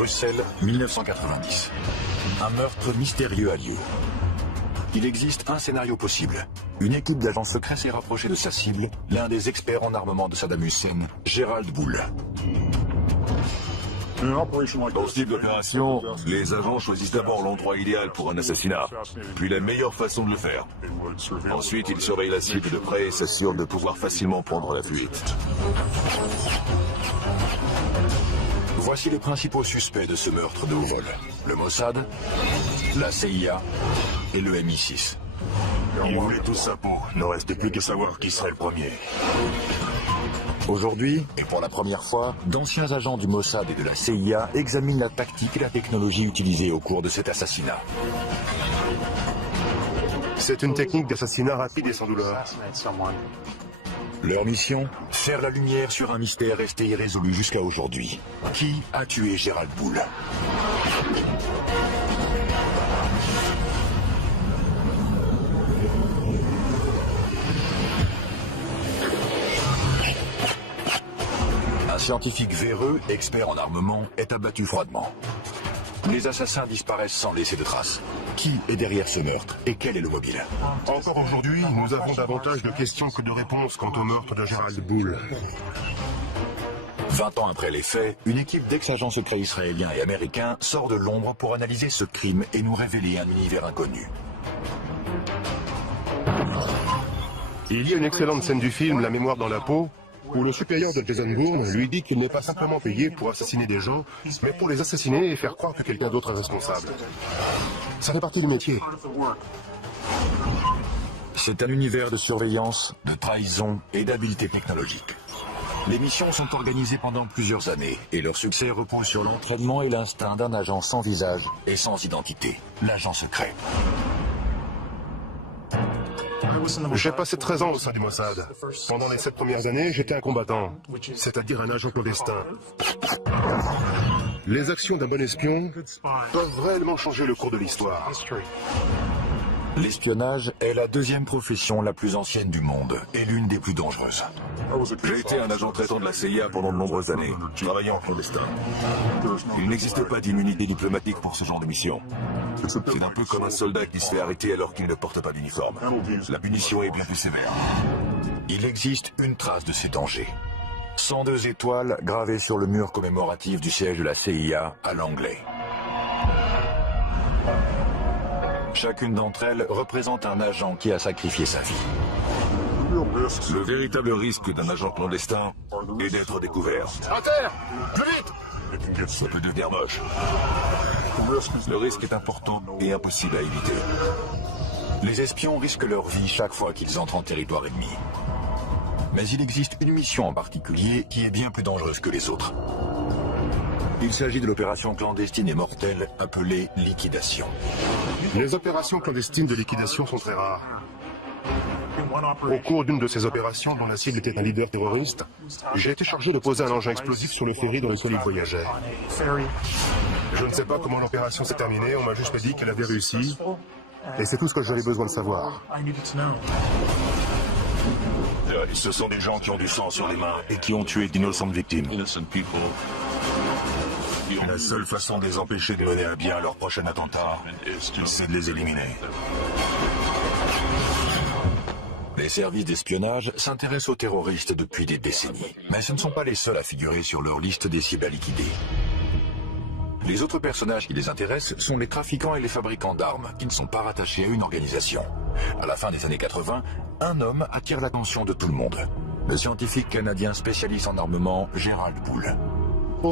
Bruxelles, 1990. Un meurtre mystérieux a lieu. Il existe un scénario possible. Une équipe d'agents secrets s'est rapprochée de sa cible, l'un des experts en armement de Saddam Hussein, Gerald Bull. Dans ce type d'opération, les agents choisissent d'abord l'endroit idéal pour un assassinat, puis la meilleure façon de le faire. Ensuite, ils surveillent la cible de près et s'assurent de pouvoir facilement prendre la fuite. Voici les principaux suspects de ce meurtre de haut vol. Le Mossad, la CIA et le MI6. Ils voulaient tous sa peau. Ne reste plus qu'à savoir qui serait le premier. Aujourd'hui, et pour la première fois, d'anciens agents du Mossad et de la CIA examinent la tactique et la technologie utilisée au cours de cet assassinat. C'est une technique d'assassinat rapide et sans douleur. Leur mission, faire la lumière sur un mystère resté irrésolu jusqu'à aujourd'hui. Qui a tué Gerald Bull? Un scientifique véreux, expert en armement, est abattu froidement. Les assassins disparaissent sans laisser de traces. Qui est derrière ce meurtre et quel est le mobile? Encore aujourd'hui, nous avons davantage de questions que de réponses quant au meurtre de Gerald Bull. 20 ans après les faits, une équipe d'ex-agents secrets israéliens et américains sort de l'ombre pour analyser ce crime et nous révéler un univers inconnu. Il y a une excellente scène du film La mémoire dans la peau, où le supérieur de Jason Bourne lui dit qu'il n'est pas simplement payé pour assassiner des gens, mais pour les assassiner et faire croire que quelqu'un d'autre est responsable. Ça fait partie du métier. C'est un univers de surveillance, de trahison et d'habileté technologique. Les missions sont organisées pendant plusieurs années et leur succès repose sur l'entraînement et l'instinct d'un agent sans visage et sans identité, l'agent secret. J'ai passé 13 ans au sein du Mossad. Pendant les 7 premières années, j'étais un combattant, c'est-à-dire un agent clandestin. Les actions d'un bon espion peuvent réellement changer le cours de l'histoire. L'espionnage est la deuxième profession la plus ancienne du monde et l'une des plus dangereuses. J'ai été un agent traitant de la CIA pendant de nombreuses années, travaillant en clandestin. Il n'existe pas d'immunité diplomatique pour ce genre de mission. C'est un peu comme un soldat qui se fait arrêter alors qu'il ne porte pas d'uniforme. La punition est bien plus sévère. Il existe une trace de ces dangers. 102 étoiles gravées sur le mur commémoratif du siège de la CIA à Langley. Chacune d'entre elles représente un agent qui a sacrifié sa vie. Le véritable risque d'un agent clandestin est d'être découvert. À terre! Plus vite! Ça peut devenir moche. Le risque est important et impossible à éviter. Les espions risquent leur vie chaque fois qu'ils entrent en territoire ennemi. Mais il existe une mission en particulier qui est bien plus dangereuse que les autres. Il s'agit de l'opération clandestine et mortelle appelée liquidation. Les opérations clandestines de liquidation sont très rares. Au cours d'une de ces opérations, dont la cible était un leader terroriste, j'ai été chargé de poser un engin explosif sur le ferry dans lequel il voyageait. Je ne sais pas comment l'opération s'est terminée, on m'a juste dit qu'elle avait réussi, et c'est tout ce que j'avais besoin de savoir. Ce sont des gens qui ont du sang sur les mains et qui ont tué d'innocentes victimes. La seule façon de les empêcher de mener à bien leur prochain attentat, c'est de les éliminer. Les services d'espionnage s'intéressent aux terroristes depuis des décennies. Mais ce ne sont pas les seuls à figurer sur leur liste des cibles à liquider. Les autres personnages qui les intéressent sont les trafiquants et les fabricants d'armes, qui ne sont pas rattachés à une organisation. À la fin des années 80, un homme attire l'attention de tout le monde. Le scientifique canadien spécialiste en armement, Gerald Bull.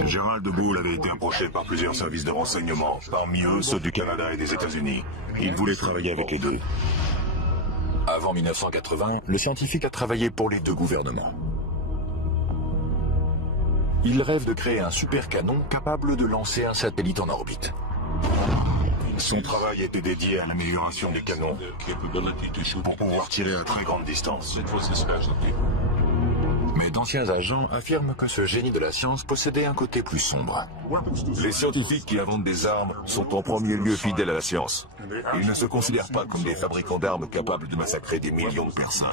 Gerald Bull avait été approché par plusieurs services de renseignement, parmi eux ceux du Canada et des États-Unis. Il voulait travailler avec les deux. Avant 1980, le scientifique a travaillé pour les deux gouvernements. Il rêve de créer un super canon capable de lancer un satellite en orbite. Son travail était dédié à l'amélioration des canons pour pouvoir tirer à très grande distance. Mais d'anciens agents affirment que ce génie de la science possédait un côté plus sombre. Les scientifiques qui inventent des armes sont en premier lieu fidèles à la science. Ils ne se considèrent pas comme des fabricants d'armes capables de massacrer des millions de personnes.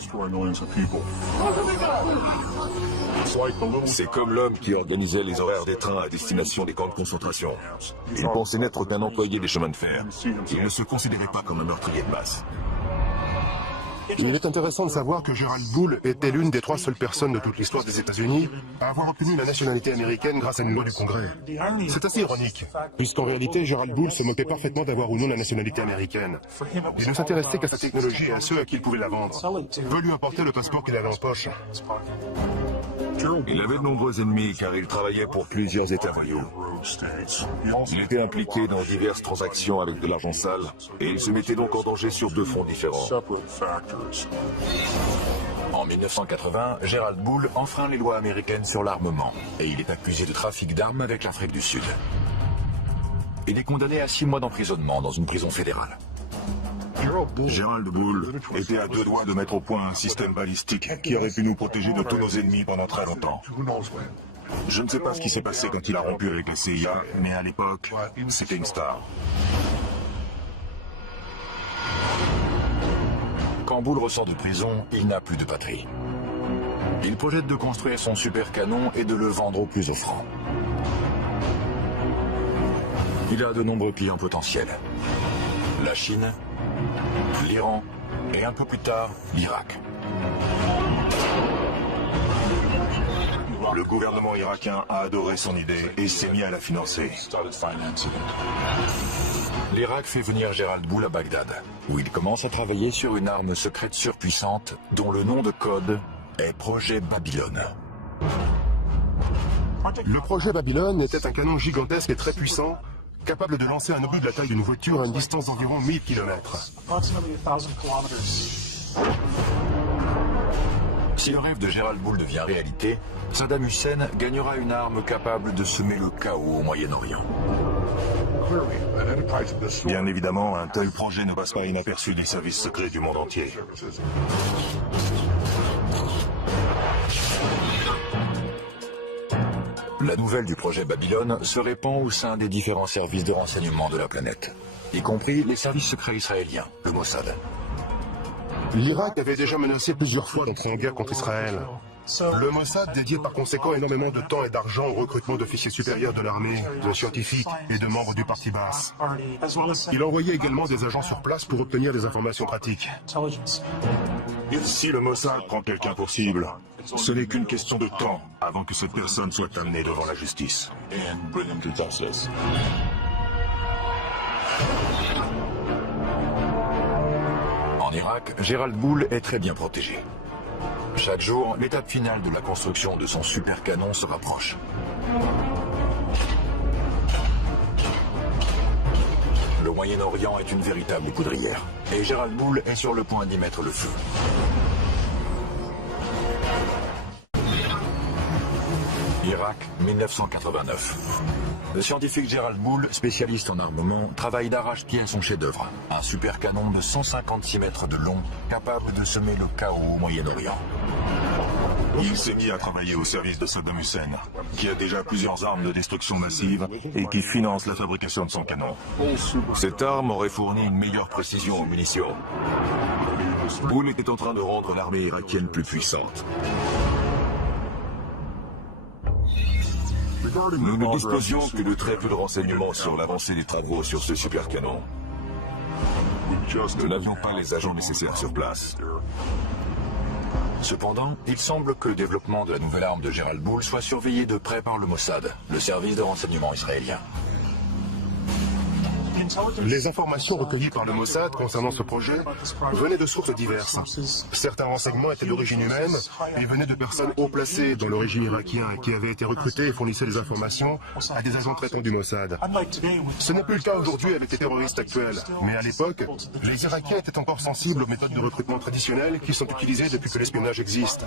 C'est comme l'homme qui organisait les horaires des trains à destination des camps de concentration. Il pensait n'être qu'un employé des chemins de fer. Il ne se considérait pas comme un meurtrier de masse. Il est intéressant de savoir que Gerald Bull était l'une des 3 seules personnes de toute l'histoire des États-Unis à avoir obtenu la nationalité américaine grâce à une loi du Congrès. C'est assez ironique, puisqu'en réalité, Gerald Bull se moquait parfaitement d'avoir ou non la nationalité américaine. Il ne s'intéressait qu'à sa technologie et à ceux à qui il pouvait la vendre. Peu lui importait le passeport qu'il avait en poche. Il avait de nombreux ennemis car il travaillait pour plusieurs États voyous. Il était impliqué dans diverses transactions avec de l'argent sale et il se mettait donc en danger sur 2 fronts différents. En 1980, Gerald Bull enfreint les lois américaines sur l'armement et il est accusé de trafic d'armes avec l'Afrique du Sud. Il est condamné à 6 mois d'emprisonnement dans une prison fédérale. Gerald Bull était à 2 doigts de mettre au point un système balistique qui aurait pu nous protéger de tous nos ennemis pendant très longtemps. Je ne sais pas ce qui s'est passé quand il a rompu avec la CIA, mais à l'époque, c'était une star. Quand Bull ressort de prison, il n'a plus de patrie. Il projette de construire son super canon et de le vendre au plus offrant. Il a de nombreux clients potentiels. La Chine, l'Iran et un peu plus tard, l'Irak. Le gouvernement irakien a adoré son idée et s'est mis à la financer. L'Irak fait venir Gerald Bull à Bagdad, où il commence à travailler sur une arme secrète surpuissante dont le nom de code est Projet Babylone. Le projet Babylone était un canon gigantesque et très puissant, capable de lancer un obus de la taille d'une voiture à une distance d'environ 1000 km. Si le rêve de Gerald Bull devient réalité, Saddam Hussein gagnera une arme capable de semer le chaos au Moyen-Orient. Bien évidemment, un tel projet ne passe pas inaperçu des services secrets du monde entier. La nouvelle du projet Babylone se répand au sein des différents services de renseignement de la planète, y compris les services secrets israéliens, le Mossad. L'Irak avait déjà menacé plusieurs fois d'entrer en guerre contre Israël. Le Mossad dédiait par conséquent énormément de temps et d'argent au recrutement d'officiers supérieurs de l'armée, de scientifiques et de membres du parti Baas. Il envoyait également des agents sur place pour obtenir des informations pratiques. Si le Mossad prend quelqu'un pour cible, ce n'est qu'une question de temps avant que cette personne soit amenée devant la justice. En Irak, Gerald Bull est très bien protégé. Chaque jour, l'étape finale de la construction de son super canon se rapproche. Le Moyen-Orient est une véritable poudrière, et Gerald Bull est sur le point d'y mettre le feu. Irak, 1989. Le scientifique Gerald Bull, spécialiste en armement, travaille d'arrache-pied à son chef-d'œuvre, un super canon de 156 mètres de long, capable de semer le chaos au Moyen-Orient. Il s'est mis à travailler au service de Saddam Hussein, qui a déjà plusieurs armes de destruction massive et qui finance la fabrication de son canon. Cette arme aurait fourni une meilleure précision aux munitions. Bull était en train de rendre l'armée irakienne plus puissante. Nous ne disposions que de très peu de renseignements sur l'avancée des travaux sur ce super canon. Nous n'avions pas les agents nécessaires sur place. Cependant, il semble que le développement de la nouvelle arme de Gerald Bull soit surveillé de près par le Mossad, le service de renseignement israélien. Les informations recueillies par le Mossad concernant ce projet venaient de sources diverses. Certains renseignements étaient d'origine humaine et venaient de personnes haut placées dans le régime irakien qui avaient été recrutées et fournissaient des informations à des agents traitants du Mossad. Ce n'est plus le cas aujourd'hui avec les terroristes actuels, mais à l'époque, les Irakiens étaient encore sensibles aux méthodes de recrutement traditionnelles qui sont utilisées depuis que l'espionnage existe.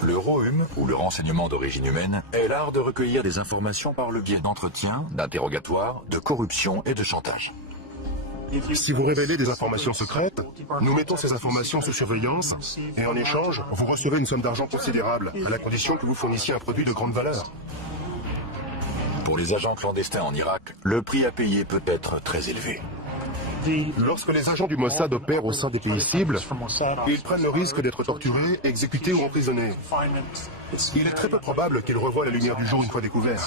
Le ROHUM, ou le renseignement d'origine humaine, est l'art de recueillir des informations par le biais d'entretiens, d'interrogatoires, de corruption et de chantage. Si vous révélez des informations secrètes, nous mettons ces informations sous surveillance et en échange, vous recevez une somme d'argent considérable, à la condition que vous fournissiez un produit de grande valeur. Pour les agents clandestins en Irak, le prix à payer peut être très élevé. Lorsque les agents du Mossad opèrent au sein des pays cibles, ils prennent le risque d'être torturés, exécutés ou emprisonnés. Il est très peu probable qu'ils revoient la lumière du jour une fois découverts.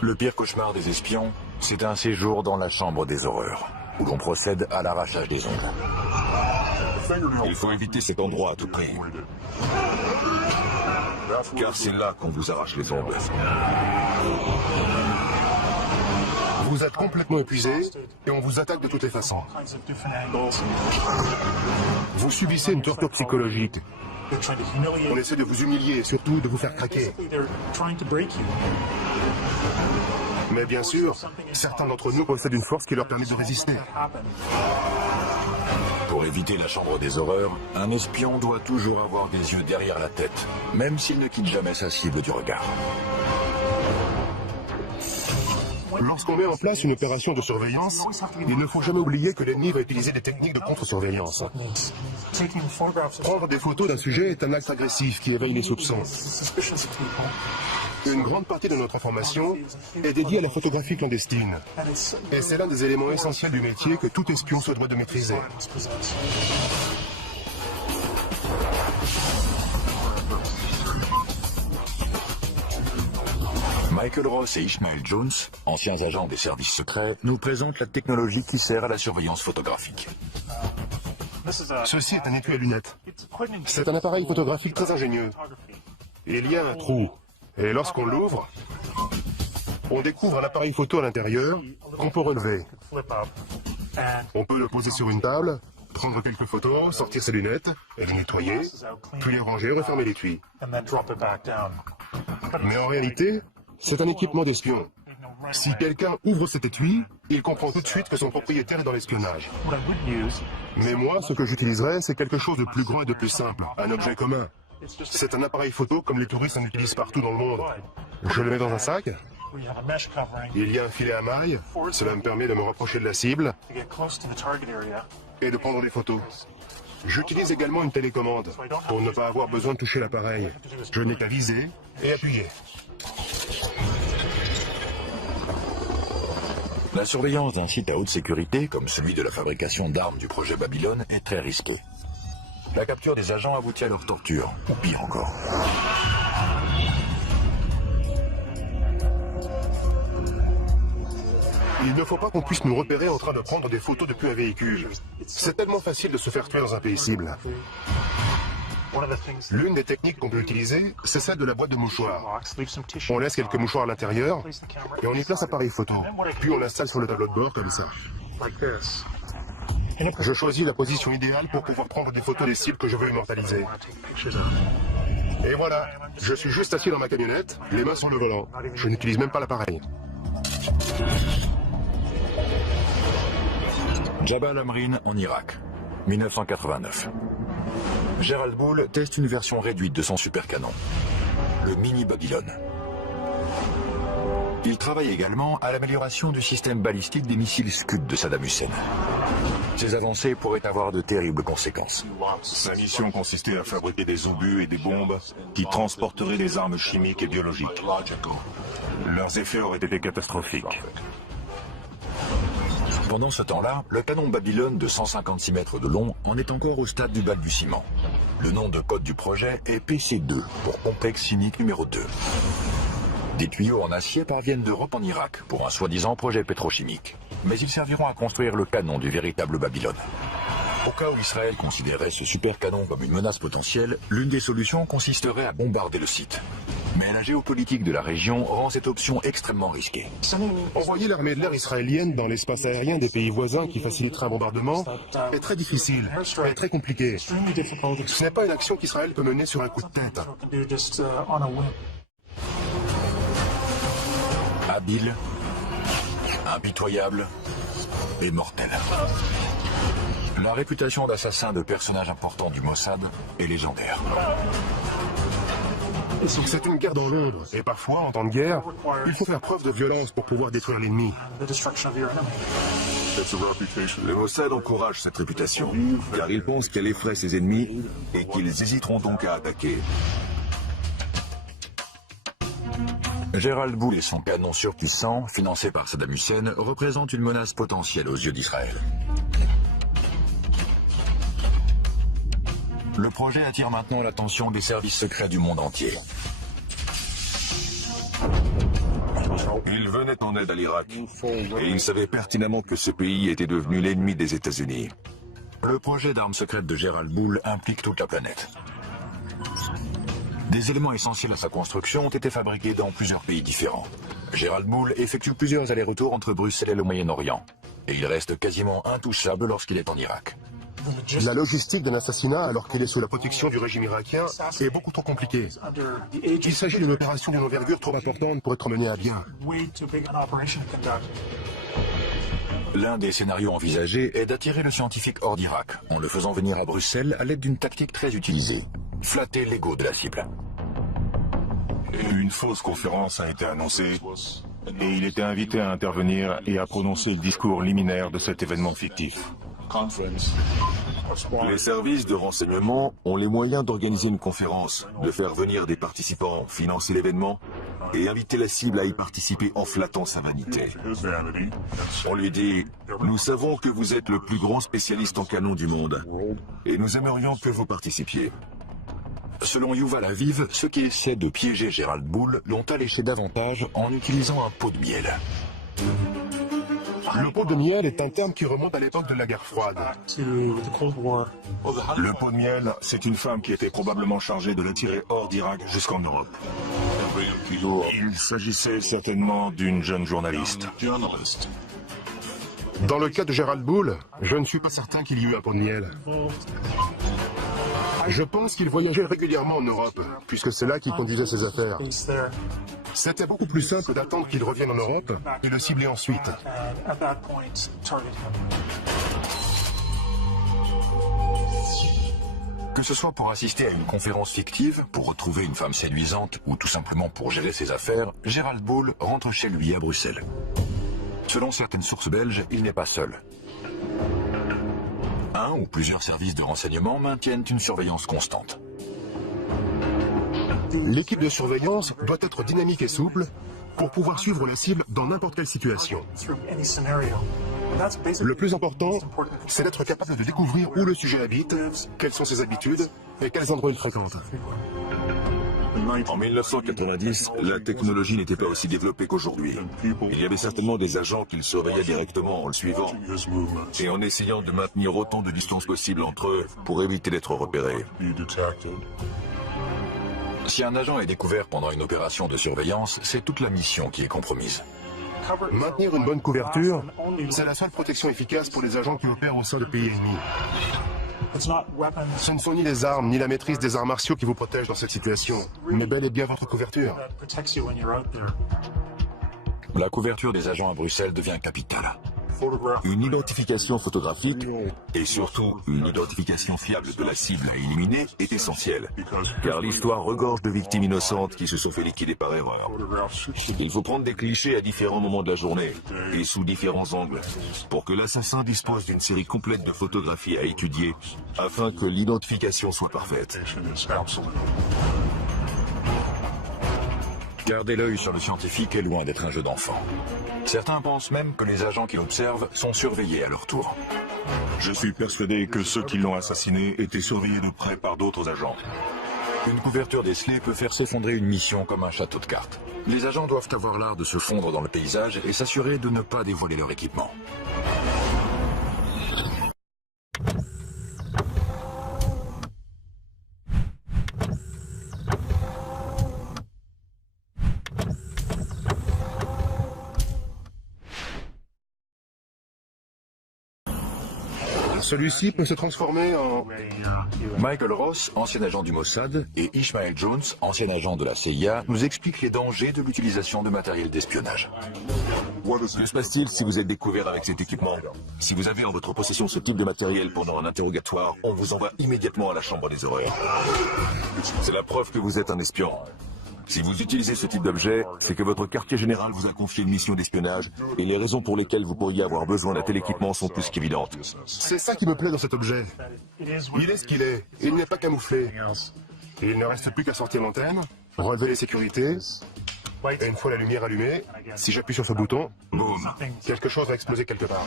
Le pire cauchemar des espions, c'est un séjour dans la chambre des horreurs, où l'on procède à l'arrachage des ongles. Il faut éviter cet endroit à tout prix. Car c'est là qu'on vous arrache les ongles. Vous êtes complètement épuisé et on vous attaque de toutes les façons. Vous subissez une torture psychologique. On essaie de vous humilier et surtout de vous faire craquer. Mais bien sûr, certains d'entre nous possèdent une force qui leur permet de résister. Pour éviter la chambre des horreurs, un espion doit toujours avoir des yeux derrière la tête, même s'il ne quitte jamais sa cible du regard. Lorsqu'on met en place une opération de surveillance, il ne faut jamais oublier que l'ennemi va utiliser des techniques de contre-surveillance. Prendre des photos d'un sujet est un acte agressif qui éveille les soupçons. Une grande partie de notre information est dédiée à la photographie clandestine. Et c'est l'un des éléments essentiels du métier que tout espion se doit de maîtriser. Michael Ross et Ishmael Jones, anciens agents des services secrets, nous présentent la technologie qui sert à la surveillance photographique. Ceci est un étui à lunettes. C'est un appareil photographique très ingénieux. Il y a un trou, et lorsqu'on l'ouvre, on découvre un appareil photo à l'intérieur qu'on peut relever. On peut le poser sur une table, prendre quelques photos, sortir ses lunettes, et les nettoyer, puis les ranger et refermer l'étui. Mais en réalité, c'est un équipement d'espion. Si quelqu'un ouvre cet étui, il comprend tout de suite que son propriétaire est dans l'espionnage. Mais moi, ce que j'utiliserais, c'est quelque chose de plus grand et de plus simple, un objet commun. C'est un appareil photo comme les touristes en utilisent partout dans le monde. Je le mets dans un sac. Il y a un filet à mailles. Cela me permet de me rapprocher de la cible et de prendre des photos. J'utilise également une télécommande pour ne pas avoir besoin de toucher l'appareil. Je n'ai qu'à viser et appuyer. La surveillance d'un site à haute sécurité, comme celui de la fabrication d'armes du projet Babylone, est très risquée. La capture des agents aboutit à leur torture, ou pire encore. Il ne faut pas qu'on puisse nous repérer en train de prendre des photos depuis un véhicule. C'est tellement facile de se faire tuer dans un pays cible. L'une des techniques qu'on peut utiliser, c'est celle de la boîte de mouchoirs. On laisse quelques mouchoirs à l'intérieur et on y place l'appareil photo. Puis on l'installe sur le tableau de bord comme ça. Je choisis la position idéale pour pouvoir prendre des photos des cibles que je veux immortaliser. Et voilà, je suis juste assis dans ma camionnette, les mains sur le volant. Je n'utilise même pas l'appareil. Jabal Amrin en Irak, 1989. Gerald Bull teste une version réduite de son supercanon, le Mini Babylone. Il travaille également à l'amélioration du système balistique des missiles Scud de Saddam Hussein. Ces avancées pourraient avoir de terribles conséquences. Sa mission consistait à fabriquer des obus et des bombes qui transporteraient des armes chimiques et biologiques. Leurs effets auraient été catastrophiques. Pendant ce temps-là, le canon Babylone de 156 mètres de long en est encore au stade du balbutiement. Le nom de code du projet est PC2, pour complexe chimique numéro 2. Des tuyaux en acier parviennent d'Europe en Irak pour un soi-disant projet pétrochimique. Mais ils serviront à construire le canon du véritable Babylone. Au cas où Israël considérait ce super canon comme une menace potentielle, l'une des solutions consisterait à bombarder le site. Mais la géopolitique de la région rend cette option extrêmement risquée. Envoyer l'armée de l'air israélienne dans l'espace aérien des pays voisins qui faciliterait un bombardement est très difficile et très compliqué. Ce n'est pas une action qu'Israël peut mener sur un coup de tête. Habile, impitoyable et mortel. La réputation d'assassin de personnages importants du Mossad est légendaire. C'est une guerre dans l'ombre, et parfois, en temps de guerre, il faut faire preuve de violence pour pouvoir détruire l'ennemi. Le Mossad encourage cette réputation, car il pense qu'elle effraie ses ennemis et qu'ils hésiteront donc à attaquer. Gerald Bull et son canon surpuissant, financé par Saddam Hussein, représentent une menace potentielle aux yeux d'Israël. Le projet attire maintenant l'attention des services secrets du monde entier. Il venait en aide à l'Irak, et il savait pertinemment que ce pays était devenu l'ennemi des États-Unis. Le projet d'armes secrètes de Gerald Bull implique toute la planète. Des éléments essentiels à sa construction ont été fabriqués dans plusieurs pays différents. Gerald Bull effectue plusieurs allers-retours entre Bruxelles et le Moyen-Orient. Et il reste quasiment intouchable lorsqu'il est en Irak. La logistique d'un assassinat, alors qu'il est sous la protection du régime irakien, est beaucoup trop compliquée. Il s'agit d'une opération d'une envergure trop importante pour être menée à bien. L'un des scénarios envisagés est d'attirer le scientifique hors d'Irak, en le faisant venir à Bruxelles à l'aide d'une tactique très utilisée. Flatter l'ego de la cible. Une fausse conférence a été annoncée et il était invité à intervenir et à prononcer le discours liminaire de cet événement fictif. Les services de renseignement ont les moyens d'organiser une conférence, de faire venir des participants, financer l'événement et inviter la cible à y participer en flattant sa vanité. On lui dit « Nous savons que vous êtes le plus grand spécialiste en canon du monde et nous aimerions que vous participiez. » Selon Yuval Aviv, ceux qui essaient de piéger Gerald Bull l'ont alléché davantage en utilisant un pot de miel. Le pot de miel est un terme qui remonte à l'époque de la guerre froide. Le pot de miel, c'est une femme qui était probablement chargée de l'attirer hors d'Irak jusqu'en Europe. Il s'agissait certainement d'une jeune journaliste. Dans le cas de Gerald Bull, je ne suis pas certain qu'il y eut un pot de miel. Je pense qu'il voyageait régulièrement en Europe, puisque c'est là qu'il conduisait ses affaires. C'était beaucoup plus simple d'attendre qu'il revienne en Europe et le cibler ensuite. Que ce soit pour assister à une conférence fictive, pour retrouver une femme séduisante ou tout simplement pour gérer ses affaires, Gerald Bull rentre chez lui à Bruxelles. Selon certaines sources belges, il n'est pas seul. Un ou plusieurs services de renseignement maintiennent une surveillance constante. L'équipe de surveillance doit être dynamique et souple pour pouvoir suivre la cible dans n'importe quelle situation. Le plus important, c'est d'être capable de découvrir où le sujet habite, quelles sont ses habitudes et quels endroits il fréquente. En 1990, la technologie n'était pas aussi développée qu'aujourd'hui. Il y avait certainement des agents qui le surveillaient directement en le suivant et en essayant de maintenir autant de distance possible entre eux pour éviter d'être repérés. Si un agent est découvert pendant une opération de surveillance, c'est toute la mission qui est compromise. Maintenir une bonne couverture, c'est la seule protection efficace pour les agents qui opèrent au sein de pays ennemis. Ce ne sont ni les armes, ni la maîtrise des arts martiaux qui vous protègent dans cette situation, mais bel et bien votre couverture. La couverture des agents à Bruxelles devient capitale. Une identification photographique et surtout une identification fiable de la cible à éliminer est essentielle, car l'histoire regorge de victimes innocentes qui se sont fait liquider par erreur. Il faut prendre des clichés à différents moments de la journée et sous différents angles pour que l'assassin dispose d'une série complète de photographies à étudier afin que l'identification soit parfaite. Garder l'œil sur le scientifique est loin d'être un jeu d'enfant. Certains pensent même que les agents qui l'observent sont surveillés à leur tour. Je suis persuadé que ceux qui l'ont assassiné étaient surveillés de près par d'autres agents. Une couverture décelée peut faire s'effondrer une mission comme un château de cartes. Les agents doivent avoir l'art de se fondre dans le paysage et s'assurer de ne pas dévoiler leur équipement. Celui-ci peut se transformer en... Michael Ross, ancien agent du Mossad, et Ishmael Jones, ancien agent de la CIA, nous expliquent les dangers de l'utilisation de matériel d'espionnage. Que se passe-t-il si vous êtes découvert avec cet équipement? Si vous avez en votre possession ce type de matériel pendant un interrogatoire, on vous envoie immédiatement à la chambre des horreurs. C'est la preuve que vous êtes un espion. Si vous utilisez ce type d'objet, c'est que votre quartier général vous a confié une mission d'espionnage et les raisons pour lesquelles vous pourriez avoir besoin d'un tel équipement sont plus qu'évidentes. C'est ça qui me plaît dans cet objet. Il est ce qu'il est, il n'est pas camouflé. Il ne reste plus qu'à sortir l'antenne, relever les sécurités Et une fois la lumière allumée, si j'appuie sur ce bouton, Boum. quelque chose va exploser quelque part.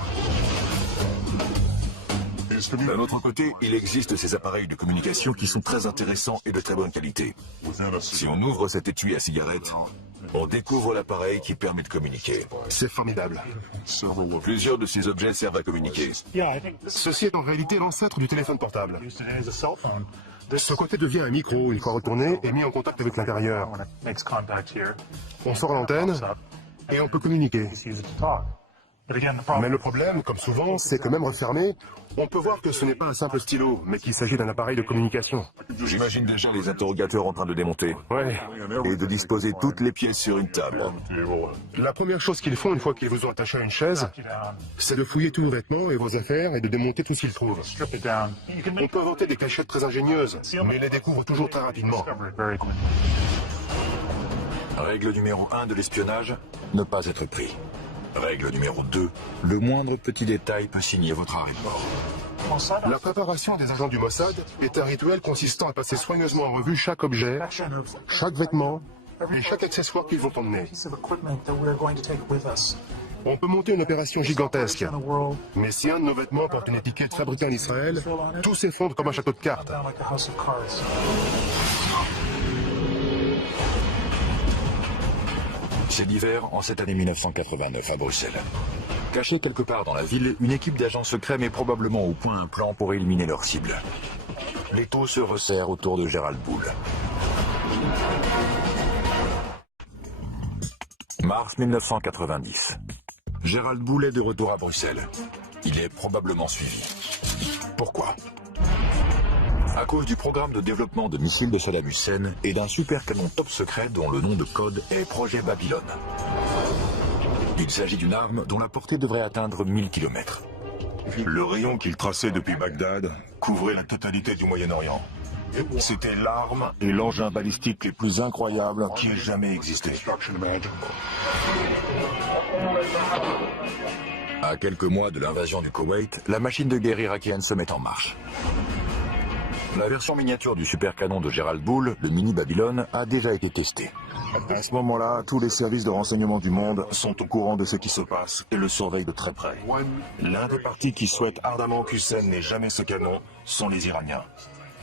D'un autre côté, il existe ces appareils de communication qui sont très intéressants et de très bonne qualité. Si on ouvre cet étui à cigarette, on découvre l'appareil qui permet de communiquer. C'est formidable. Plusieurs de ces objets servent à communiquer. Ceci est en réalité l'ancêtre du téléphone portable. Ce côté devient un micro une fois retourné et mis en contact avec l'intérieur. On sort l'antenne et on peut communiquer. Mais le problème, comme souvent, c'est que même refermé, on peut voir que ce n'est pas un simple stylo, mais qu'il s'agit d'un appareil de communication. J'imagine déjà les interrogateurs en train de démonter Ouais. et de disposer toutes les pièces sur une table. La première chose qu'ils font une fois qu'ils vous ont attaché à une chaise, c'est de fouiller tous vos vêtements et vos affaires et de démonter tout ce qu'ils trouvent. On peut inventer des cachettes très ingénieuses, mais ils les découvrent toujours très rapidement. Règle numéro 1 de l'espionnage, ne pas être pris. Règle numéro 2, le moindre petit détail peut signer votre arrêt de mort. La préparation des agents du Mossad est un rituel consistant à passer soigneusement en revue chaque objet, chaque vêtement et chaque accessoire qu'ils vont emmener. On peut monter une opération gigantesque, mais si un de nos vêtements porte une étiquette fabriquée en Israël, tout s'effondre comme un château de cartes. C'est l'hiver en cette année 1989 à Bruxelles. Cachée quelque part dans la ville, une équipe d'agents secrets met probablement au point un plan pour éliminer leur cible. L'étau se resserre autour de Gérald Bull. Mars 1990. Gérald Bull est de retour à Bruxelles. Il est probablement suivi. Pourquoi ? À cause du programme de développement de missiles de Saddam Hussein et d'un super canon top secret dont le nom de code est Projet Babylone. Il s'agit d'une arme dont la portée devrait atteindre 1000 km. Le rayon qu'il traçait depuis Bagdad couvrait la totalité du Moyen-Orient. C'était l'arme et l'engin balistique les plus incroyables qui aient jamais existé. À quelques mois de l'invasion du Koweït, la machine de guerre irakienne se met en marche. La version miniature du super canon de Gérald Bull, le mini Babylone, a déjà été testée. À ce moment-là, tous les services de renseignement du monde sont au courant de ce qui se passe et le surveillent de très près. L'un des partis qui souhaite ardemment qu'Hussein n'ait jamais ce canon sont les Iraniens.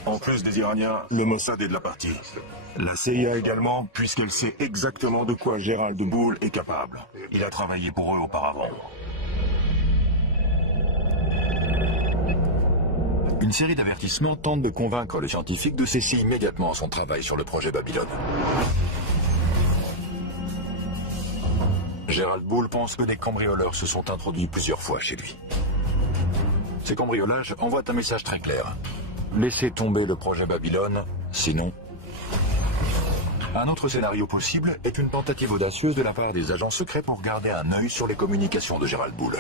En plus des Iraniens, le Mossad est de la partie. La CIA également, puisqu'elle sait exactement de quoi Gérald Bull est capable. Il a travaillé pour eux auparavant. Une série d'avertissements tente de convaincre le scientifique de cesser immédiatement son travail sur le projet Babylone. Gérald Bull pense que des cambrioleurs se sont introduits plusieurs fois chez lui. Ces cambriolages envoient un message très clair. Laissez tomber le projet Babylone, sinon... Un autre scénario possible est une tentative audacieuse de la part des agents secrets pour garder un œil sur les communications de Gérald Bull,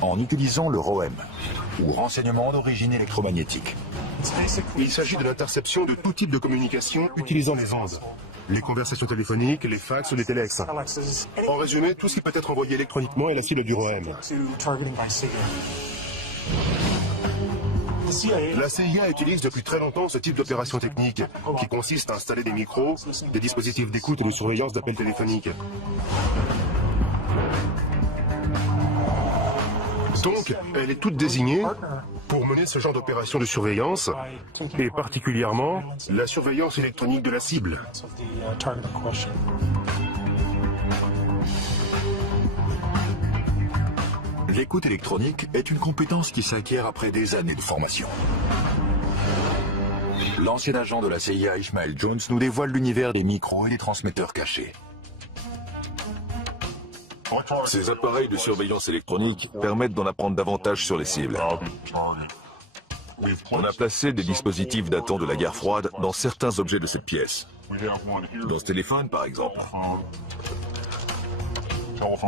en utilisant le ROM, ou renseignement d'origine électromagnétique. Il s'agit de l'interception de tout type de communication utilisant les ondes. Les conversations téléphoniques, les fax ou les téléx. En résumé, tout ce qui peut être envoyé électroniquement est la cible du ROM. La CIA utilise depuis très longtemps ce type d'opération technique, qui consiste à installer des micros, des dispositifs d'écoute et de surveillance d'appels téléphoniques. Donc, elle est toute désignée pour mener ce genre d'opération de surveillance, et particulièrement la surveillance électronique de la cible. L'écoute électronique est une compétence qui s'acquiert après des années de formation. L'ancien agent de la CIA Ishmael Jones nous dévoile l'univers des micros et des transmetteurs cachés. Ces appareils de surveillance électronique permettent d'en apprendre davantage sur les cibles. On a placé des dispositifs datant de la guerre froide dans certains objets de cette pièce. Dans ce téléphone, par exemple.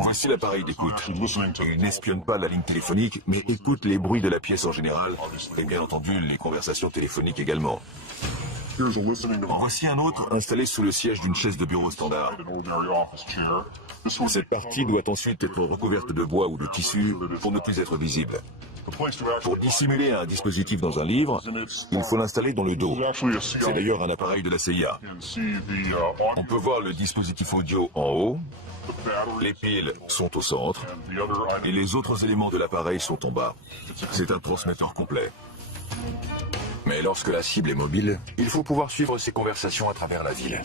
Voici l'appareil d'écoute. Il n'espionne pas la ligne téléphonique, mais écoute les bruits de la pièce en général, et bien entendu les conversations téléphoniques également. Voici un autre installé sous le siège d'une chaise de bureau standard. Cette partie doit ensuite être recouverte de bois ou de tissu pour ne plus être visible. Pour dissimuler un dispositif dans un livre, il faut l'installer dans le dos. C'est d'ailleurs un appareil de la CIA. On peut voir le dispositif audio en haut, les piles sont au centre, et les autres éléments de l'appareil sont en bas. C'est un transmetteur complet. Mais lorsque la cible est mobile, il faut pouvoir suivre ses conversations à travers la ville.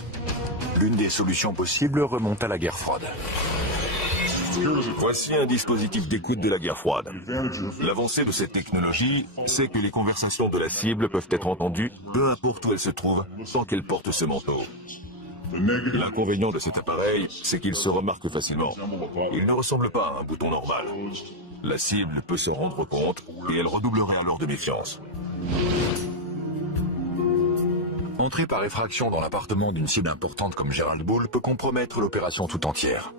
L'une des solutions possibles remonte à la guerre froide. Voici un dispositif d'écoute de la guerre froide. L'avancée de cette technologie, c'est que les conversations de la cible peuvent être entendues, peu importe où elles se trouvent, tant qu'elle porte ce manteau. L'inconvénient de cet appareil, c'est qu'il se remarque facilement. Il ne ressemble pas à un bouton normal. La cible peut se rendre compte et elle redoublerait alors de méfiance. Entrer par effraction dans l'appartement d'une cible importante comme Gerald Bull peut compromettre l'opération tout entière.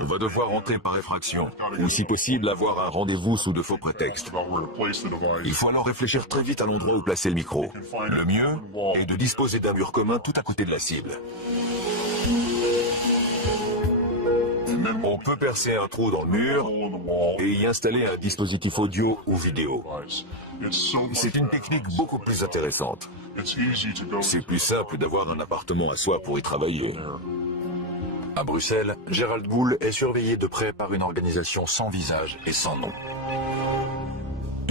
On va devoir entrer par effraction, ou si possible avoir un rendez-vous sous de faux prétextes. Il faut alors réfléchir très vite à l'endroit où placer le micro. Le mieux est de disposer d'un mur commun tout à côté de la cible. On peut percer un trou dans le mur et y installer un dispositif audio ou vidéo. C'est une technique beaucoup plus intéressante. C'est plus simple d'avoir un appartement à soi pour y travailler. À Bruxelles, Gerald Bull est surveillé de près par une organisation sans visage et sans nom.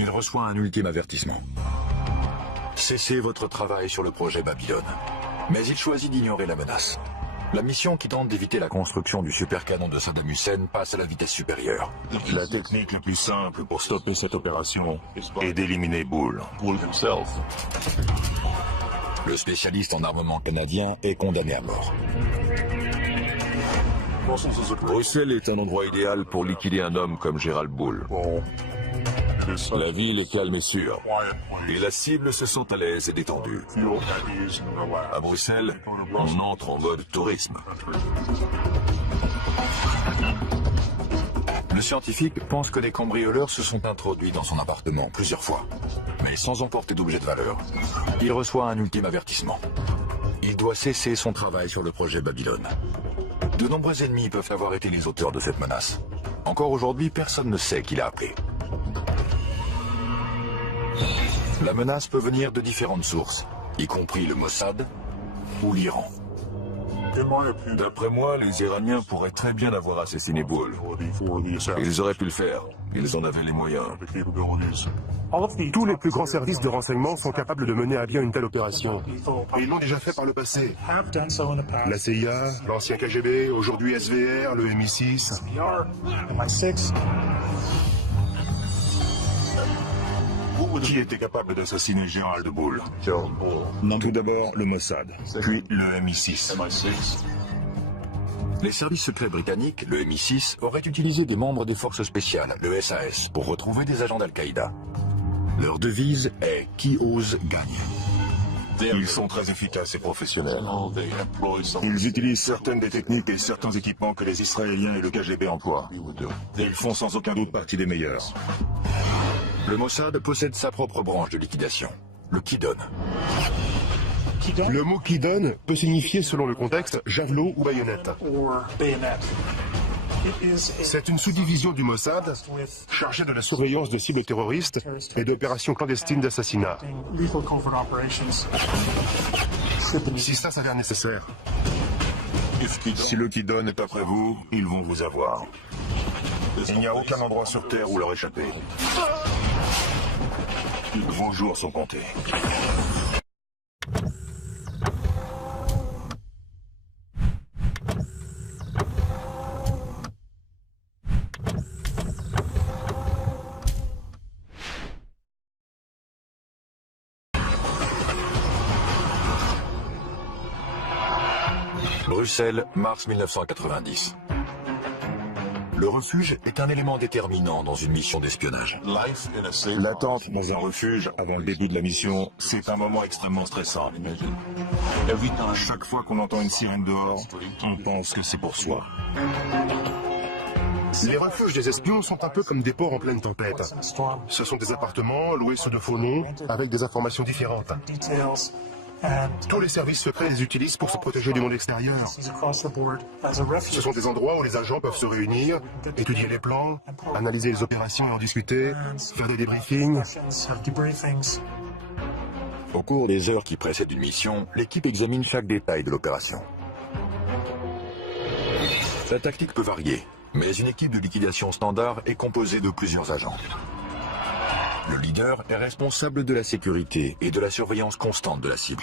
Il reçoit un ultime avertissement. Cessez votre travail sur le projet Babylone. Mais il choisit d'ignorer la menace. La mission qui tente d'éviter la construction du supercanon de Saddam Hussein passe à la vitesse supérieure. La technique la plus simple pour stopper cette opération est d'éliminer Bull. Le spécialiste en armement canadien est condamné à mort. Bruxelles est un endroit idéal pour liquider un homme comme Gerald Bull. La ville est calme et sûre, et la cible se sent à l'aise et détendue. À Bruxelles, on entre en mode tourisme. Le scientifique pense que des cambrioleurs se sont introduits dans son appartement plusieurs fois, mais sans emporter d'objets de valeur. Il reçoit un ultime avertissement. Il doit cesser son travail sur le projet Babylone. De nombreux ennemis peuvent avoir été les auteurs de cette menace. Encore aujourd'hui, personne ne sait qui l'a appelé. La menace peut venir de différentes sources, y compris le Mossad ou l'Iran. D'après moi, les Iraniens pourraient très bien avoir assassiné Bull. Ils auraient pu le faire. Ils en avaient les moyens. Tous les plus grands services de renseignement sont capables de mener à bien une telle opération. Et ils l'ont déjà fait par le passé. La CIA, l'ancien KGB, aujourd'hui SVR, le MI6. Qui était capable d'assassiner Gerald Bull? Tout d'abord le Mossad, puis le MI6. Les services secrets britanniques, le MI6, auraient utilisé des membres des forces spéciales, le SAS, pour retrouver des agents d'Al-Qaïda. Leur devise est « Qui ose gagne ». Ils sont très efficaces et professionnels. Ils utilisent certaines des techniques et certains équipements que les Israéliens et le KGB emploient. Ils font sans aucun doute partie des meilleurs. Le Mossad possède sa propre branche de liquidation, le Kidon. Le mot qui donne peut signifier, selon le contexte, javelot ou baïonnette. C'est une sous-division du Mossad chargée de la surveillance de cibles terroristes et d'opérations clandestines d'assassinat. Si ça s'avère nécessaire. Si le Kidon est après vous, ils vont vous avoir. Il n'y a aucun endroit sur Terre où leur échapper. Vos jours sont comptés. Bruxelles, mars 1990. Le refuge est un élément déterminant dans une mission d'espionnage. L'attente dans un refuge avant le début de la mission, c'est un moment extrêmement stressant. Chaque fois qu'on entend une sirène dehors, on pense que c'est pour soi. Les refuges des espions sont un peu comme des ports en pleine tempête. Ce sont des appartements loués sous de faux noms, avec des informations différentes. Tous les services secrets les utilisent pour se protéger du monde extérieur. Ce sont des endroits où les agents peuvent se réunir, étudier les plans, analyser les opérations et en discuter, faire des débriefings. Au cours des heures qui précèdent une mission, l'équipe examine chaque détail de l'opération. La tactique peut varier, mais une équipe de liquidation standard est composée de plusieurs agents. Le leader est responsable de la sécurité et de la surveillance constante de la cible.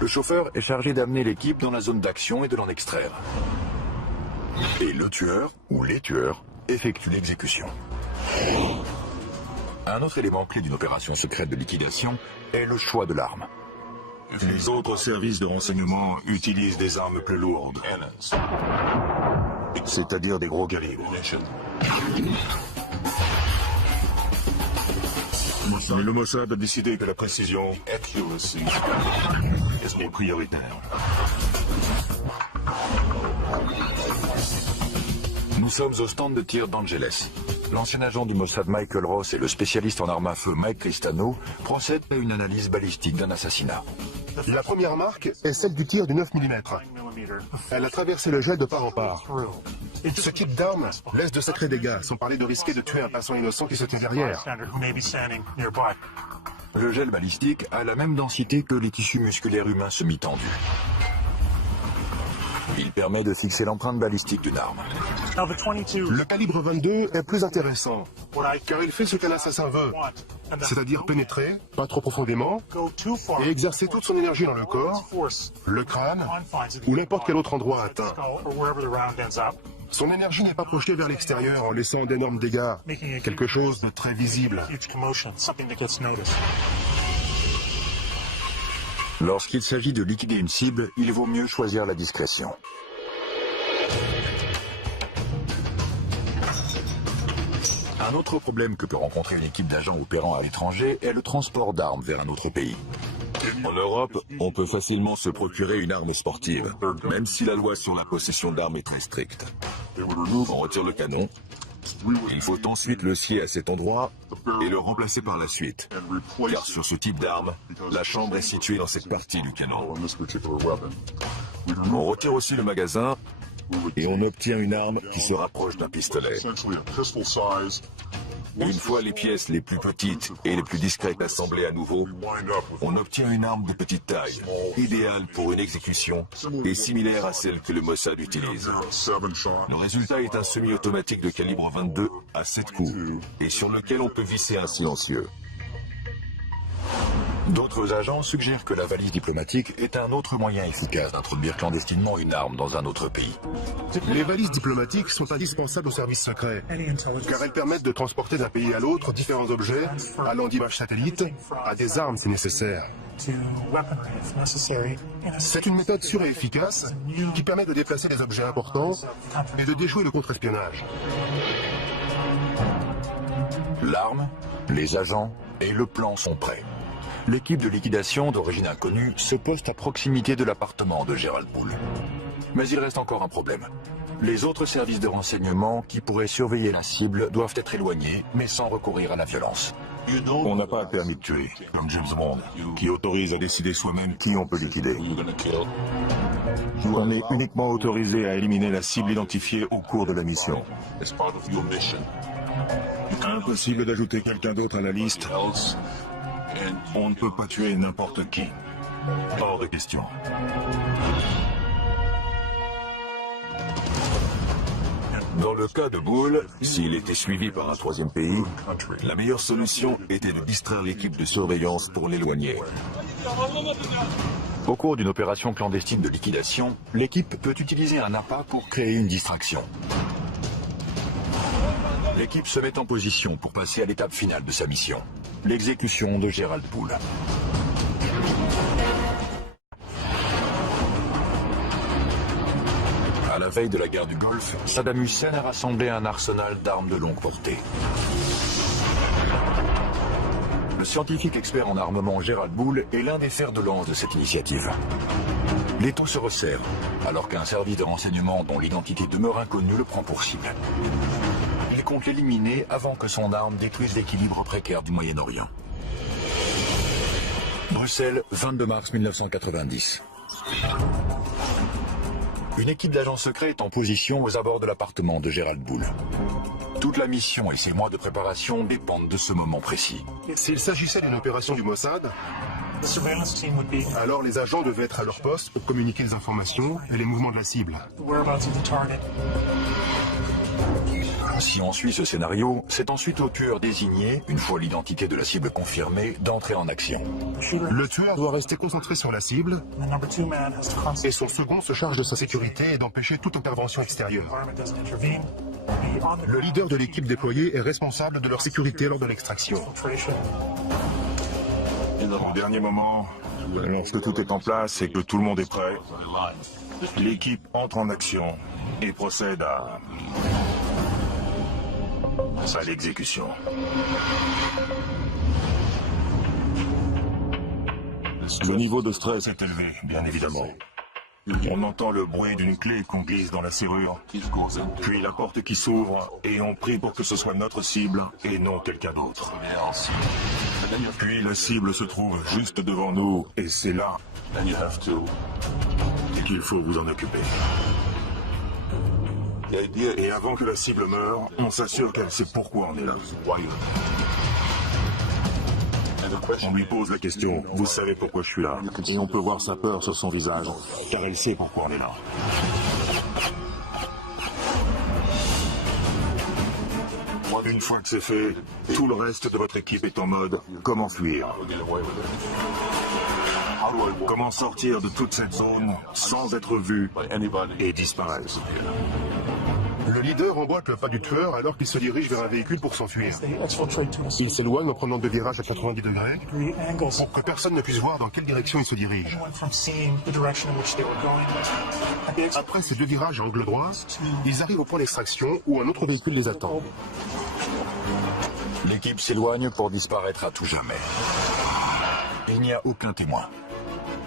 Le chauffeur est chargé d'amener l'équipe dans la zone d'action et de l'en extraire. Et le tueur, ou les tueurs, effectuent l'exécution. Un autre élément clé d'une opération secrète de liquidation est le choix de l'arme. Les autres services de renseignement utilisent des armes plus lourdes, c'est-à-dire des gros calibres. Mais le Mossad a décidé que la précision est prioritaire. Nous sommes au stand de tir d'Angeles. L'ancien agent du Mossad Michael Ross et le spécialiste en armes à feu Mike Cristano procèdent à une analyse balistique d'un assassinat. La première marque est celle du tir du 9 mm. Elle a traversé le gel de part en part. Ce type d'arme laisse de sacrés dégâts, sans parler de risquer de tuer un passant innocent qui se tient derrière. Le gel balistique a la même densité que les tissus musculaires humains semi-tendus. Il permet de fixer l'empreinte balistique d'une arme. Le calibre 22 est plus intéressant, car il fait ce qu'un assassin veut, c'est-à-dire pénétrer, pas trop profondément, et exercer toute son énergie dans le corps, le crâne, ou n'importe quel autre endroit atteint. Son énergie n'est pas projetée vers l'extérieur en laissant d'énormes dégâts, quelque chose de très visible. Lorsqu'il s'agit de liquider une cible, il vaut mieux choisir la discrétion. Un autre problème que peut rencontrer une équipe d'agents opérant à l'étranger est le transport d'armes vers un autre pays. En Europe, on peut facilement se procurer une arme sportive, même si la loi sur la possession d'armes est très stricte. On retire le canon, il faut ensuite le scier à cet endroit et le remplacer par la suite, car sur ce type d'arme, la chambre est située dans cette partie du canon. On retire aussi le magasin et on obtient une arme qui se rapproche d'un pistolet. Une fois les pièces les plus petites et les plus discrètes assemblées à nouveau, on obtient une arme de petite taille, idéale pour une exécution et similaire à celle que le Mossad utilise. Le résultat est un semi-automatique de calibre 22 à 7 coups et sur lequel on peut visser un silencieux. D'autres agents suggèrent que la valise diplomatique est un autre moyen efficace d'introduire clandestinement une arme dans un autre pays. Les valises diplomatiques sont indispensables aux services secrets, car elles permettent de transporter d'un pays à l'autre différents objets, allant d'images satellites à des armes si nécessaire. C'est une méthode sûre et efficace qui permet de déplacer des objets importants et de déjouer le contre-espionnage. L'arme, les agents et le plan sont prêts. L'équipe de liquidation d'origine inconnue se poste à proximité de l'appartement de Gerald Poole. Mais il reste encore un problème. Les autres services de renseignement qui pourraient surveiller la cible doivent être éloignés, mais sans recourir à la violence. On n'a pas un permis de tuer, comme James Bond, qui autorise à décider soi-même qui on peut liquider. On est uniquement autorisé à éliminer la cible identifiée au cours de la mission. Impossible d'ajouter quelqu'un d'autre à la liste. On ne peut pas tuer n'importe qui. Hors de question. Dans le cas de Bull, s'il était suivi par un troisième pays, la meilleure solution était de distraire l'équipe de surveillance pour l'éloigner. Au cours d'une opération clandestine de liquidation, l'équipe peut utiliser un appât pour créer une distraction. L'équipe se met en position pour passer à l'étape finale de sa mission, l'exécution de Gerald Poole. À la veille de la guerre du Golfe, Saddam Hussein a rassemblé un arsenal d'armes de longue portée. Le scientifique expert en armement Gerald Poole est l'un des fers de lance de cette initiative. L'étau se resserre, alors qu'un service de renseignement dont l'identité demeure inconnue le prend pour cible. Il compte l'éliminer avant que son arme détruise l'équilibre précaire du Moyen-Orient. Bruxelles, 22 mars 1990. Une équipe d'agents secrets est en position aux abords de l'appartement de Gerald Bull. Toute la mission et ses mois de préparation dépendent de ce moment précis. S'il s'agissait d'une opération du Mossad, alors les agents devaient être à leur poste pour communiquer les informations et les mouvements de la cible. Si on suit ce scénario, c'est ensuite au tueur désigné, une fois l'identité de la cible confirmée, d'entrer en action. Le tueur doit rester concentré sur la cible et son second se charge de sa sécurité et d'empêcher toute intervention extérieure. Le leader de l'équipe déployée est responsable de leur sécurité lors de l'extraction. Au dernier moment, lorsque tout est en place et que tout le monde est prêt, l'équipe entre en action et procède à l'exécution. Le niveau de stress est élevé, bien évidemment. On entend le bruit d'une clé qu'on glisse dans la serrure, puis la porte qui s'ouvre, et on prie pour que ce soit notre cible et non quelqu'un d'autre. Puis la cible se trouve juste devant nous, et c'est là qu'il faut vous en occuper. Et avant que la cible meure, on s'assure qu'elle sait pourquoi on est là. On lui pose la question, vous savez pourquoi je suis là? Et on peut voir sa peur sur son visage, car elle sait pourquoi on est là. Une fois que c'est fait, tout le reste de votre équipe est en mode comment fuir. Comment sortir de toute cette zone sans être vu et disparaître. Le leader emboîte le pas du tueur alors qu'il se dirige vers un véhicule pour s'enfuir. Il s'éloigne en prenant deux virages à 90 degrés pour que personne ne puisse voir dans quelle direction il se dirige. Après ces deux virages à angle droit, ils arrivent au point d'extraction où un autre véhicule les attend. L'équipe s'éloigne pour disparaître à tout jamais. Il n'y a aucun témoin.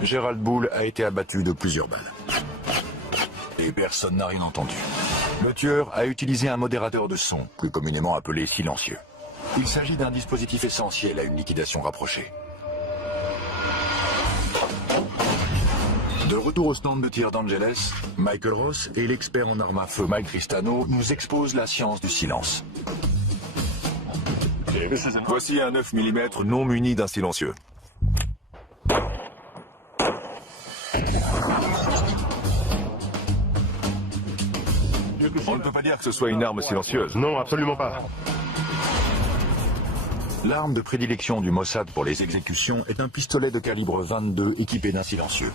Gerald Bull a été abattu de plusieurs balles. Et personne n'a rien entendu. Le tueur a utilisé un modérateur de son, plus communément appelé silencieux. Il s'agit d'un dispositif essentiel à une liquidation rapprochée. De retour au stand de tir d'Angeles, Michael Ross et l'expert en armes à feu Mike Cristano nous exposent la science du silence. Voici un 9 mm non muni d'un silencieux. On ne peut pas dire que ce soit une arme silencieuse. Non, absolument pas. L'arme de prédilection du Mossad pour les exécutions est un pistolet de calibre 22 équipé d'un silencieux.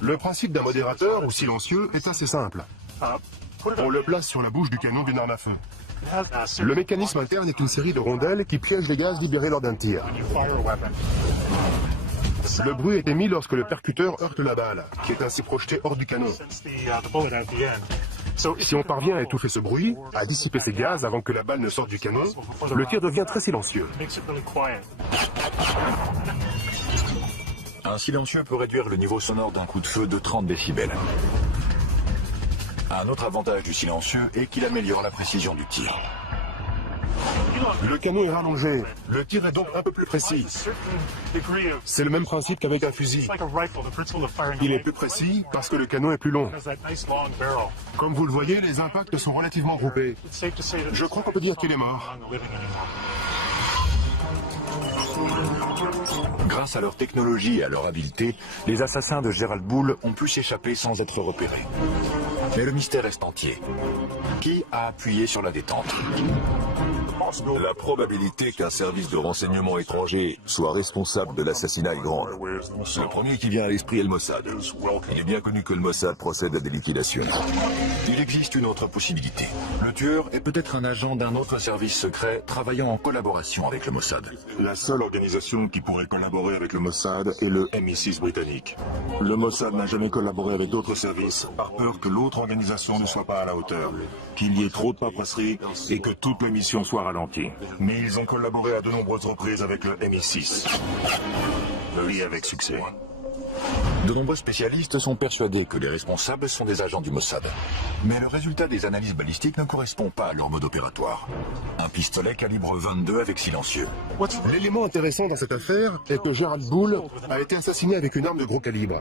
Le principe d'un modérateur ou silencieux est assez simple. On le place sur la bouche du canon d'une arme à feu. Le mécanisme interne est une série de rondelles qui piègent les gaz libérés lors d'un tir. Le bruit est émis lorsque le percuteur heurte la balle, qui est ainsi projetée hors du canon. Si on parvient à étouffer ce bruit, à dissiper ces gaz avant que la balle ne sorte du canon, le tir devient très silencieux. Un silencieux peut réduire le niveau sonore d'un coup de feu de 30 décibels. Un autre avantage du silencieux est qu'il améliore la précision du tir. Le canon est rallongé, le tir est donc un peu plus précis. C'est le même principe qu'avec un fusil. Il est plus précis parce que le canon est plus long. Comme vous le voyez, les impacts sont relativement groupés. Je crois qu'on peut dire qu'il est mort. Grâce à leur technologie et à leur habileté, les assassins de Gerald Bull ont pu s'échapper sans être repérés. Mais le mystère reste entier. Qui a appuyé sur la détente? La probabilité qu'un service de renseignement étranger soit responsable de l'assassinat est grande. Le premier qui vient à l'esprit est le Mossad. Il est bien connu que le Mossad procède à des liquidations. Il existe une autre possibilité. Le tueur est peut-être un agent d'un autre service secret travaillant en collaboration avec le Mossad. La seule organisation qui pourrait collaborer avec le Mossad est le MI6 britannique. Le Mossad n'a jamais collaboré avec d'autres services par peur que l'autre organisation ne soit pas à la hauteur, qu'il y ait trop de paperasserie et que toute la mission soit ralentie. Mais ils ont collaboré à de nombreuses reprises avec le MI6. Oui, avec succès. De nombreux spécialistes sont persuadés que les responsables sont des agents du Mossad. Mais le résultat des analyses balistiques ne correspond pas à leur mode opératoire. Un pistolet calibre 22 avec silencieux. L'élément intéressant dans cette affaire est que Gerald Bull a été assassiné avec une arme de gros calibre.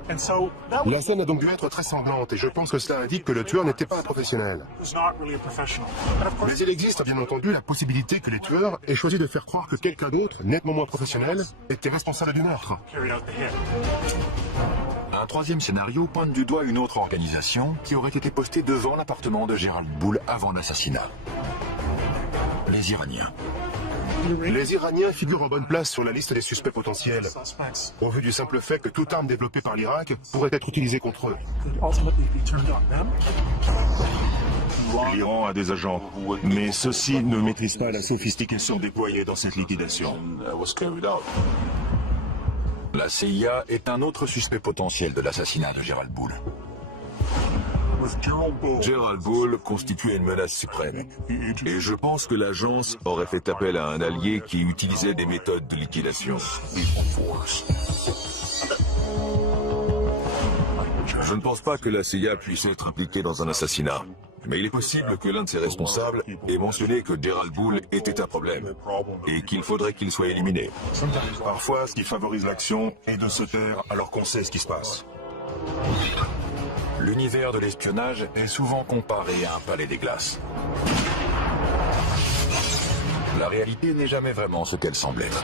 La scène a donc dû être très sanglante et je pense que cela indique que le tueur n'était pas un professionnel. Mais il existe bien entendu la possibilité que les tueurs aient choisi de faire croire que quelqu'un d'autre, nettement moins professionnel, était responsable du meurtre. Un troisième scénario pointe du doigt une autre organisation qui aurait été postée devant l'appartement de Gerald Bull avant l'assassinat. Les Iraniens. Les Iraniens figurent en bonne place sur la liste des suspects potentiels, au vu du simple fait que toute arme développée par l'Irak pourrait être utilisée contre eux. L'Iran a des agents, mais ceux-ci ne maîtrisent pas la sophistication déployée dans cette liquidation. La CIA est un autre suspect potentiel de l'assassinat de Gerald Bull. Gerald Bull constituait une menace suprême. Et je pense que l'agence aurait fait appel à un allié qui utilisait des méthodes de liquidation. Je ne pense pas que la CIA puisse être impliquée dans un assassinat. Mais il est possible que l'un de ses responsables ait mentionné que Gerald Bull était un problème et qu'il faudrait qu'il soit éliminé. Parfois, ce qui favorise l'action est de se taire alors qu'on sait ce qui se passe. L'univers de l'espionnage est souvent comparé à un palais des glaces. La réalité n'est jamais vraiment ce qu'elle semble être.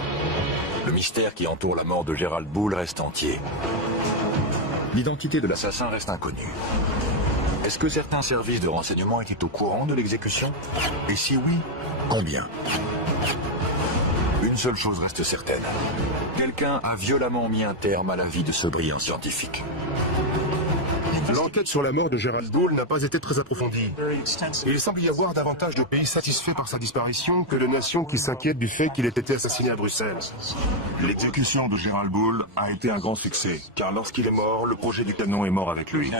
Le mystère qui entoure la mort de Gerald Bull reste entier. L'identité de l'assassin reste inconnue. Est-ce que certains services de renseignement étaient au courant de l'exécution? Et si oui, combien? Une seule chose reste certaine. Quelqu'un a violemment mis un terme à la vie de ce brillant scientifique. L'enquête sur la mort de Gerald Bull n'a pas été très approfondie. Il semble y avoir davantage de pays satisfaits par sa disparition que de nations qui s'inquiètent du fait qu'il ait été assassiné à Bruxelles. L'exécution de Gerald Bull a été un grand succès, car lorsqu'il est mort, le projet du canon est mort avec lui.